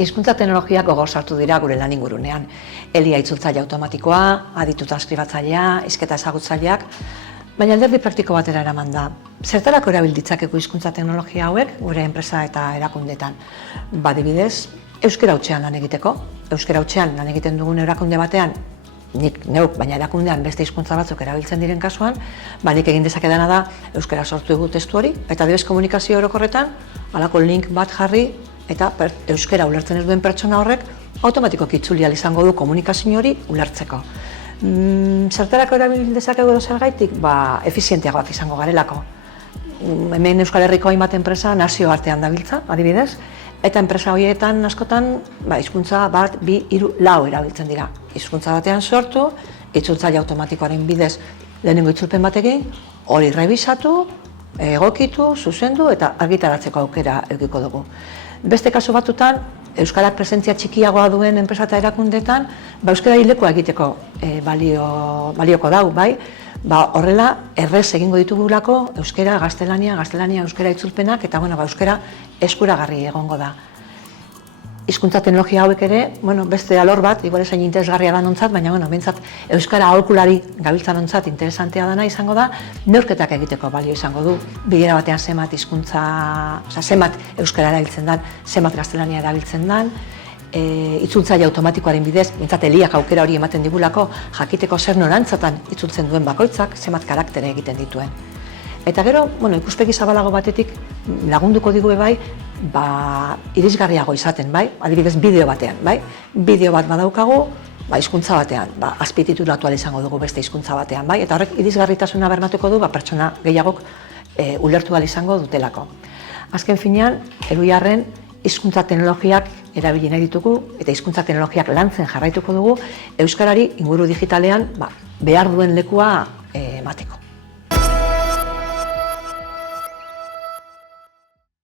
Hizkuntza teknologiak gogor sartu dira gure lan ingurunean. Elia itzultzaile automatikoa, aditu transkribatzailea, hizketa ezagutzaileak, baina alderdi praktiko batera eraman da. Zertarako erabil ditzakegu hizkuntza teknologia hauek gure enpresa eta erakundeetan? Adibidez, euskara hutsean lan egiteko. Euskara hutsean lan egiten dugun erakunde batean, nik neuk, baina erakundean beste hizkuntza batzuk erabiltzen diren kasuan, nik egin dezakedana da euskara sortu dugu testu hori, eta adibidez komunikazio orokorretan, halako link bat jarri, eta euskara ulertzen ez duen pertsona horrek automatikoki itzuli ahal izango du komunikazio hori ulertzeko. Zertarako erabil dezakegu edo zergaitik? Efizienteagoak izango garelako. Hemen Euskal Herriko hainbat enpresa nazio artean dabiltza, adibidez, eta enpresa horietan askotan hizkuntza bat, 2, 3, 4 erabiltzen dira. Hizkuntza batean sortu, itzultzaile automatikoaren bidez lehenengo itzulpen batekin, hori rebisatu, egokitu, zuzendu eta argitaratzeko aukera edukiko dugu. Beste kasu batutan, euskarak presentzia txikiagoa duen enpresa eta erakundeetan, euskarari lekua egiteko balioko dau, bai? Horrela, errez egingo ditugulako euskara, gaztelania, euskara itzulpenak, eta euskara eskuragarri egongo da. Hizkuntza teknologia hauek ere, beste alor bat, igual esain interesgarria da nontzat, baina bentsat euskara aholkulari gabiltzan nontzat interesantea dana izango da, neurketak egiteko balio izango du. Bilera batean zenbat hizkuntza, zenbat euskara erabiltzen dan, zenbat gaztelania erabiltzen dan, itzultzaile automatikoaren bidez, bentsat Eliak aukera hori ematen digulako, jakiteko zer norantzatan itzultzen duen bakoitzak, zenbat karaktere egiten dituen. Eta gero, ikuspegi zabalago batetik lagunduko digu bai, irisgarriago izaten, bai? Adibidez, bideo batean, bai? Bideo bat badaukagu, hizkuntza batean, azpititulatu ahal izango dugu beste hizkuntza batean, bai? Eta horrek irisgarritasuna bermatuko du, pertsona gehiagok ulertu ahal izango dutelako. Azken finean, Eluiarren hizkuntza teknologiak erabili nahi ditugu eta hizkuntza teknologiak lantzen jarraituko dugu euskarari inguru digitalean behar duen lekua emateko.